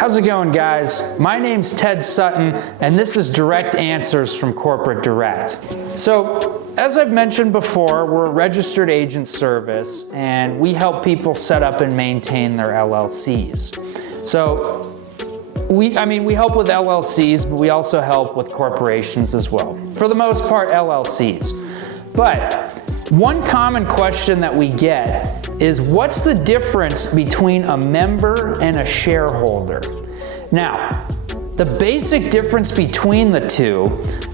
How's it going, guys? My name's Ted Sutton, and this is Direct Answers from Corporate Direct. So, as I've mentioned before, we're a registered agent service, and we help people set up and maintain their LLCs. So, we help with LLCs, but we also help with corporations as well. For the most part, LLCs. But one common question that we get is, what's the difference between a member and a shareholder? Now, the basic difference between the two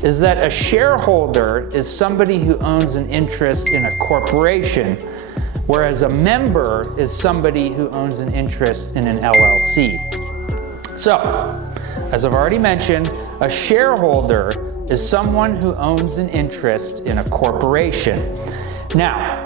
is that a shareholder is somebody who owns an interest in a corporation, whereas a member is somebody who owns an interest in an LLC. So, as I've already mentioned, a shareholder is someone who owns an interest in a corporation. Now,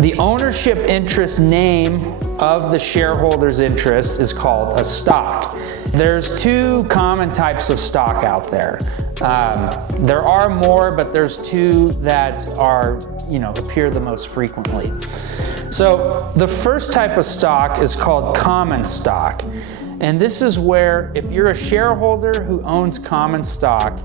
the ownership interest name of the shareholder's interest is called a stock. There's two common types of stock out there. There are more, but there's two that appear the most frequently. So the first type of stock is called common stock. And this is where, if you're a shareholder who owns common stock,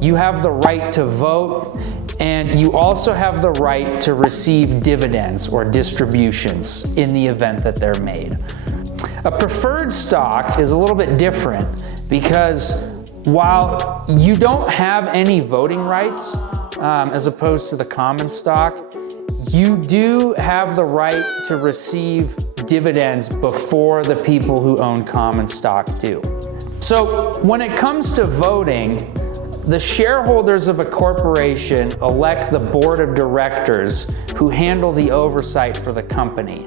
you have the right to vote, and you also have the right to receive dividends or distributions in the event that they're made. A preferred stock is a little bit different because while you don't have any voting rights, as opposed to the common stock, you do have the right to receive dividends before the people who own common stock do. So when it comes to voting, the shareholders of a corporation elect the board of directors who handle the oversight for the company.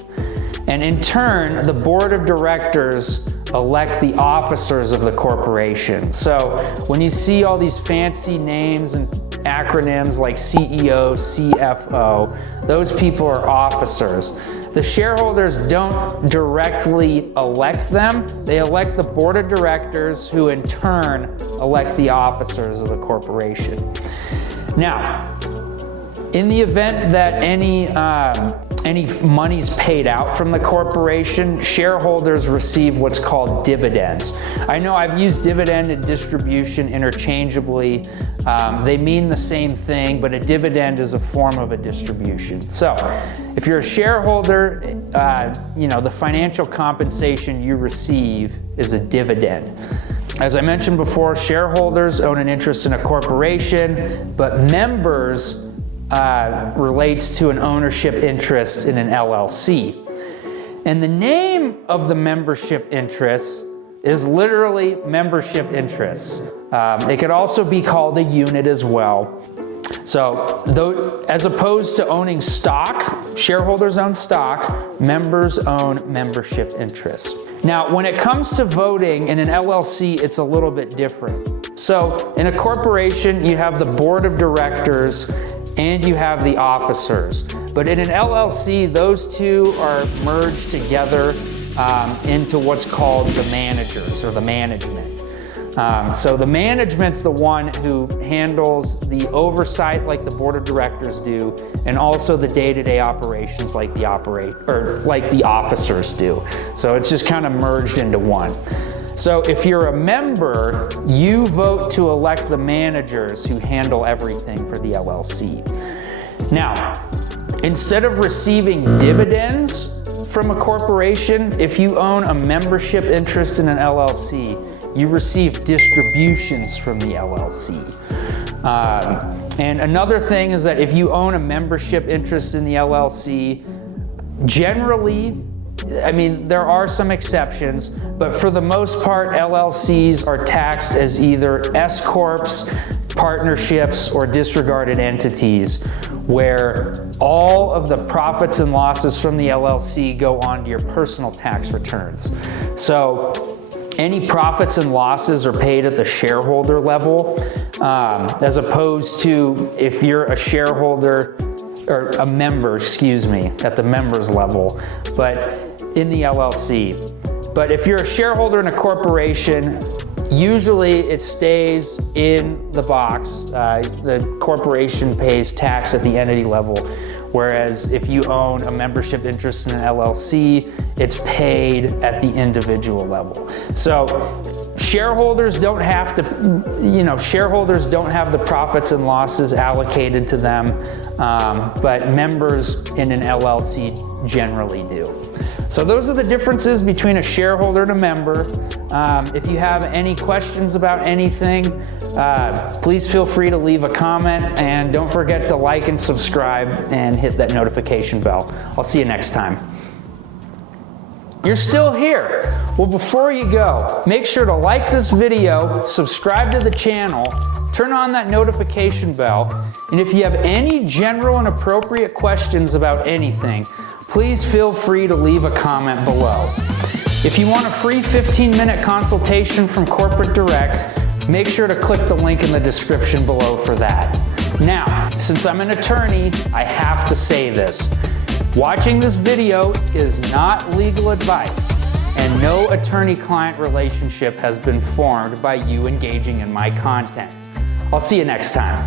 And in turn, the board of directors elect the officers of the corporation. So when you see all these fancy names and acronyms like CEO, CFO, those people are officers. The shareholders don't directly elect them. They elect the board of directors, who in turn elect the officers of the corporation. Now, in the event that any money's paid out from the corporation, shareholders receive what's called dividends. I know I've used dividend and distribution interchangeably. They mean the same thing, but a dividend is a form of a distribution. So, if you're a shareholder, the financial compensation you receive is a dividend. As I mentioned before, shareholders own an interest in a corporation, but members relates to an ownership interest in an LLC. And the name of the membership interest is literally membership interest. It could also be called a unit as well. So, as opposed to owning stock, shareholders own stock, members own membership interests. Now, when it comes to voting in an LLC, it's a little bit different. So, in a corporation, you have the board of directors and you have the officers. But in an LLC, those two are merged together into what's called the managers or the management. So the management's the one who handles the oversight like the board of directors do, and also the day-to-day operations like the officers do. So it's just kind of merged into one. So if you're a member, you vote to elect the managers who handle everything for the LLC. Now, instead of receiving dividends from a corporation, if you own a membership interest in an LLC, you receive distributions from the LLC. And another thing is that if you own a membership interest in the LLC, generally, there are some exceptions, but for the most part, LLCs are taxed as either S-corps, partnerships, or disregarded entities, where all of the profits and losses from the LLC go onto your personal tax returns. So any profits and losses are paid at the shareholder level, as opposed to if you're a shareholder or a member, at the members level, but in the LLC. But if you're a shareholder in a corporation, usually it stays in the box. The corporation pays tax at the entity level, whereas if you own a membership interest in an LLC, it's paid at the individual level. So shareholders don't have to, shareholders don't have the profits and losses allocated to them, but members in an LLC generally do. So those are the differences between a shareholder and a member. If you have any questions about anything, please feel free to leave a comment, and don't forget to like and subscribe and hit that notification bell. I'll see you next time. You're still here. Well, before you go, make sure to like this video, subscribe to the channel, turn on that notification bell, and if you have any general and appropriate questions about anything, please feel free to leave a comment below. If you want a free 15-minute consultation from Corporate Direct, make sure to click the link in the description below for that. Now, since I'm an attorney, I have to say this. Watching this video is not legal advice, and no attorney-client relationship has been formed by you engaging in my content. I'll see you next time.